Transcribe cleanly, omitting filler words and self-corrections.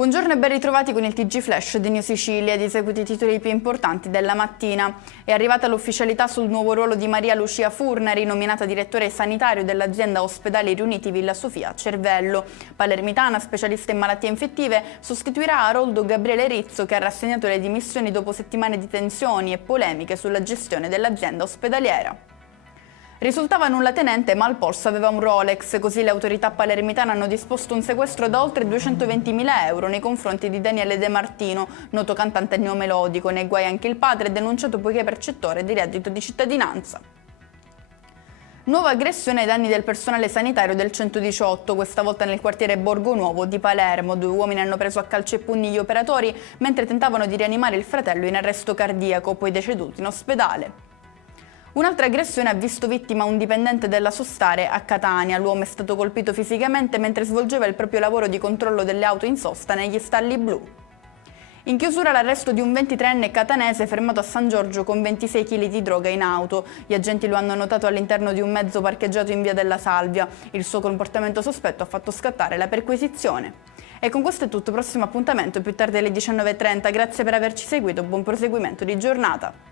Buongiorno e ben ritrovati con il TG Flash di New Sicilia ed eseguiti i titoli più importanti della mattina. È arrivata l'ufficialità sul nuovo ruolo di Maria Lucia Furnari, nominata direttore sanitario dell'azienda Ospedali Riuniti Villa Sofia Cervello. Palermitana, specialista in malattie infettive, sostituirà Aroldo Gabriele Rizzo, che ha rassegnato le dimissioni dopo settimane di tensioni e polemiche sulla gestione dell'azienda ospedaliera. Risultava nullatenente, ma al polso aveva un Rolex, così le autorità palermitane hanno disposto un sequestro da oltre 220.000 euro nei confronti di Daniele De Martino, noto cantante neomelodico, nei guai anche il padre, denunciato poiché percettore di reddito di cittadinanza. Nuova aggressione ai danni del personale sanitario del 118, questa volta nel quartiere Borgo Nuovo di Palermo. 2 uomini hanno preso a calci e pugni gli operatori mentre tentavano di rianimare il fratello in arresto cardiaco, poi deceduto in ospedale. Un'altra aggressione ha visto vittima un dipendente della Sostare a Catania. L'uomo è stato colpito fisicamente mentre svolgeva il proprio lavoro di controllo delle auto in sosta negli stalli blu. In chiusura l'arresto di un 23enne catanese fermato a San Giorgio con 26 kg di droga in auto. Gli agenti lo hanno notato all'interno di un mezzo parcheggiato in via della Salvia. Il suo comportamento sospetto ha fatto scattare la perquisizione. E con questo è tutto, prossimo appuntamento più tardi alle 19:30. Grazie per averci seguito, buon proseguimento di giornata.